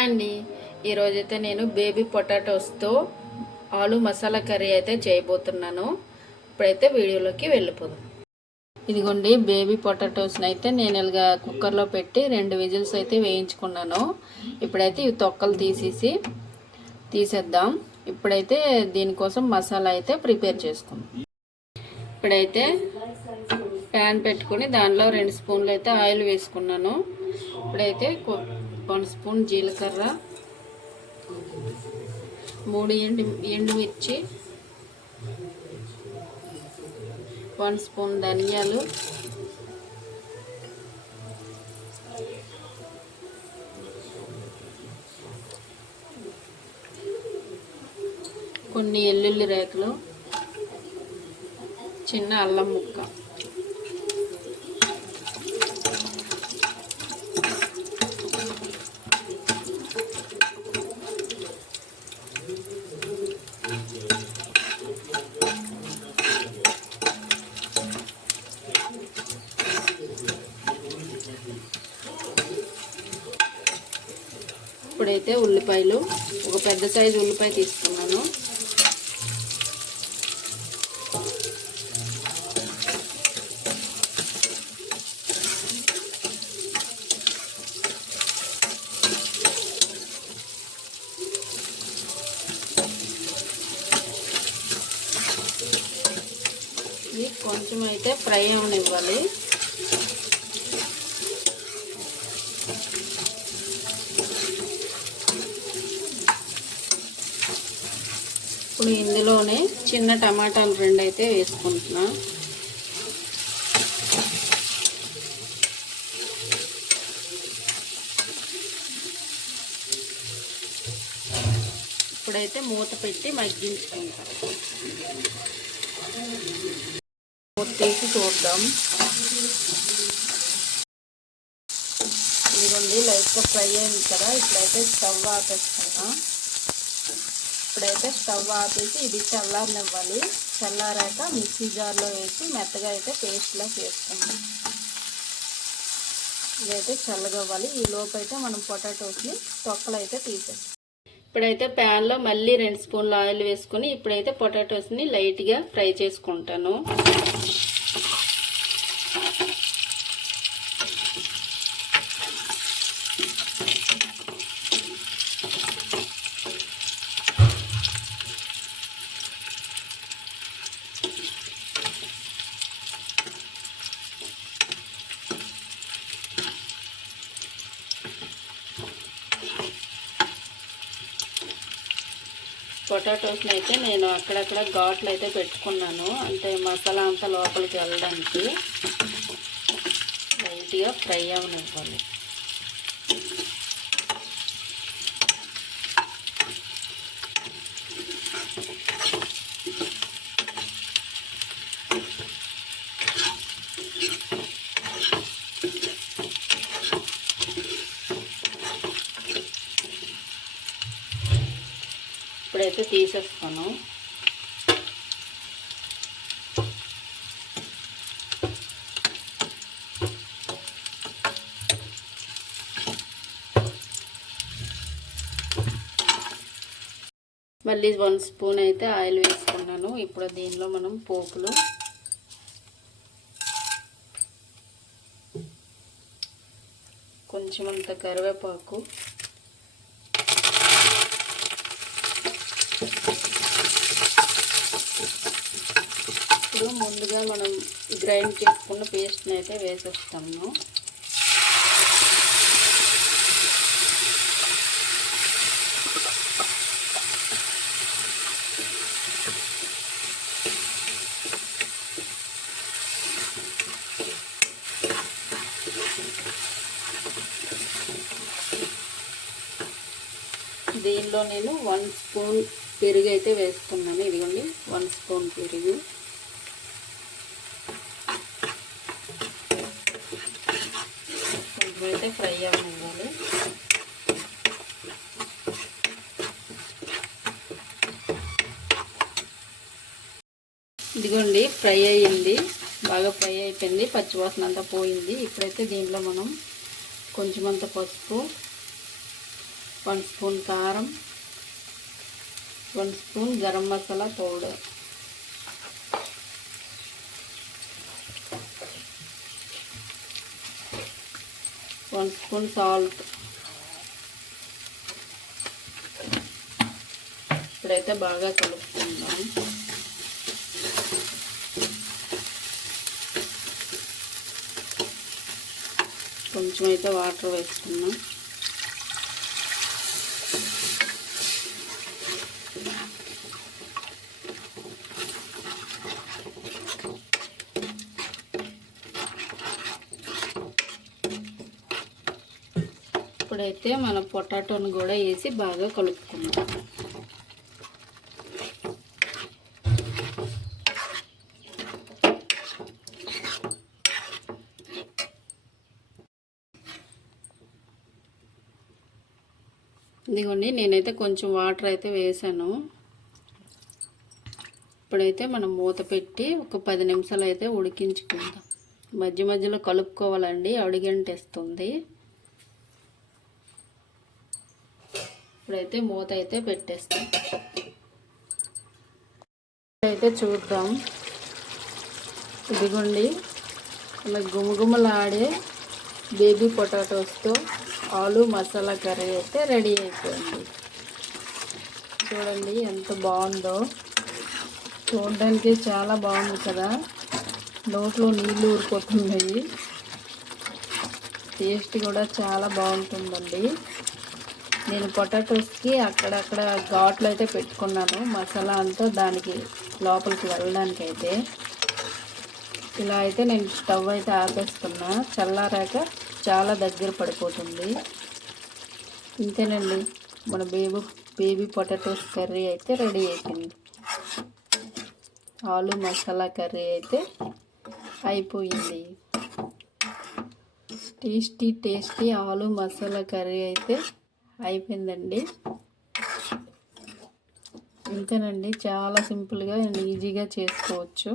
Hi అండి ఈరోజైతే నేను బేబీ పొటాటోస్తో ఆలు మసాలా కర్రీ అయితే చేయబోతున్నాను. ఇప్పుడైతే వీడియోలోకి వెళ్ళిపోదాం. ఇదిగోండి బేబీ పొటాటోస్ని అయితే నేను ఇలాగా కుక్కర్లో పెట్టి రెండు విజిల్స్ అయితే వేయించుకున్నాను. ఇప్పుడైతే ఇవి తొక్కలు తీసేసి తీసేద్దాం. ఇప్పుడైతే దీనికోసం మసాలా అయితే ప్రిపేర్ చేసుకుందాం. ఇప్పుడైతే ప్యాన్ పెట్టుకుని దానిలో రెండు స్పూన్లు అయితే ఆయిల్ వేసుకున్నాను. ఇప్పుడైతే వన్ స్పూన్ జీలకర్ర మూడు ఎండు ఎండుమిర్చి వన్ స్పూన్ ధనియాలు కొన్ని ఎల్లుల్లి రేకులు చిన్న అల్లం ముక్క. ఇప్పుడైతే ఉల్లిపాయలు ఒక పెద్ద సైజు ఉల్లిపాయ తీసుకున్నాను. ఇది కొంచెం అయితే ఫ్రై అవనివ్వాలి. ఇప్పుడు ఇందులోనే చిన్న టమాటాలు రెండు అయితే వేసుకుంటున్నా. ఇప్పుడైతే మూత పెట్టి మగ్గించుకుంటాం. మూత తీసి చూద్దాం. ఇదిగోండి లైట్గా ఫ్రై అయింది కదా ఇప్పుడైతే స్టవ్ ఆపేస్తున్నా ఇప్పుడైతే స్టవ్ ఆపేసి ఇది చల్లారనివ్వాలి. చల్లారాక మిక్సీ జార్లో వేసి మెత్తగా అయితే పేస్ట్లా చేసుకుందాం. ఇదైతే చల్లగవ్వాలి. ఈ లోపు అయితే మనం పొటాటోస్ని తొక్కలు అయితే తీసేస్తాం. ఇప్పుడైతే ప్యాన్లో మళ్ళీ రెండు స్పూన్లు ఆయిల్ వేసుకొని ఇప్పుడైతే పొటాటోస్ని లైట్గా ఫ్రై చేసుకుంటాను. పొటాటోస్ని అయితే నేను అక్కడక్కడ ఘాట్లు అయితే పెట్టుకున్నాను. అంటే మసాలా అంతా లోపలికి వెళ్ళడానికి లైట్గా ఫ్రై అవనివ్వాలి. అయితే తీసేస్తాను. మళ్ళీ వన్ స్పూన్ అయితే ఆయిల్ వేసుకున్నాను. ఇప్పుడు దీనిలో మనం పోపులు. కొంచెం అంత కరివేపాకు. ఇప్పుడు ముందుగా మనం గ్రైండ్ చేసుకున్న పేస్ట్ని అయితే వేసేస్తాము. దీనిలో నేను వన్ స్పూన్ పెరుగు అయితే వేసుకున్నాను. ఇదిగోండి వన్ స్పూన్ పెరుగు. కొంచెం అయితే ఫ్రై అవ్వాలి ఇదిగోండి ఫ్రై అయ్యింది. బాగా ఫ్రై అయిపోయింది. పచ్చివాసన అంతా పోయింది. ఇప్పుడైతే దీంట్లో మనం కొంచెం అంత పసుపు వన్ స్పూన్ కారం one spoon garam masala powder. One spoon salt. ఇప్పుడైతే బాగా కలుపుకుందాం. కొంచెం అయితే వాటర్ వేసుకున్నాం ఇప్పుడైతే మన పొటాటోను కూడా వేసి బాగా కలుపుకుందాం. ఇదిగోండి నేనైతే కొంచెం వాటర్ అయితే వేసాను. ఇప్పుడైతే మనం మూత పెట్టి ఒక పది నిమిషాలు అయితే ఉడికించుకుందాం. మధ్య మధ్యలో కలుపుకోవాలండి అడిగంటేస్తుంది. ఇప్పుడైతే మూత అయితే పెట్టేస్తాం. అయితే చూద్దాం. ఇదిగోండి. ఇలా గుమగుమలాడే బేబీ పొటాటోస్తో ఆలు మసాలా కర్రీ అయితే రెడీ అయిపోయింది. చూడండి ఎంత బాగుందో. చూడడానికి చాలా బాగుంది కదా. నోట్లో నీళ్ళు ఊరిపోతున్నాయి. టేస్ట్ కూడా చాలా బాగుంటుందండి. నేను పొటాటోస్కి అక్కడక్కడ ఘాట్లు అయితే పెట్టుకున్నాను మసాలా అంతా దానికి లోపలికి వెళ్ళడానికి అయితే ఇలా అయితే నేను స్టవ్ అయితే ఆపేస్తున్నా చల్లారాక చాలా దగ్గర పడిపోతుంది. ఇంతేనండి మన బేబీ బేబీ పొటాటోస్ కర్రీ అయితే రెడీ అయిపోయింది. ఆలు మసాలా కర్రీ అయితే అయిపోయింది. టేస్టీ టేస్టీ ఆలు మసాలా కర్రీ అయితే అయిపోయిందండి. ఇంతేనండి చాలా సింపుల్గా ఈజీగా చేసుకోవచ్చు.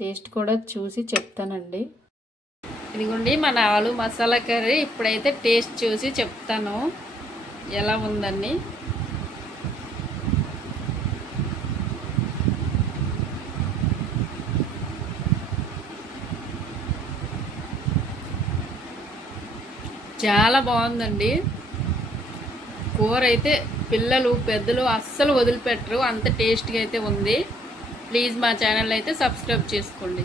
టేస్ట్ కూడా చూసి చెప్తానండి. ఇదిగోండి మన ఆలు మసాలా కర్రీ ఇప్పుడైతే టేస్ట్ చూసి చెప్తాను. ఎలా ఉందని చాలా బాగుందండి. కూర అయితే పిల్లలు పెద్దలు అస్సలు వదిలిపెట్టరు. అంత టేస్ట్గా అయితే ఉంది. ప్లీజ్ మా ఛానల్ అయితే సబ్స్క్రైబ్ చేసుకోండి.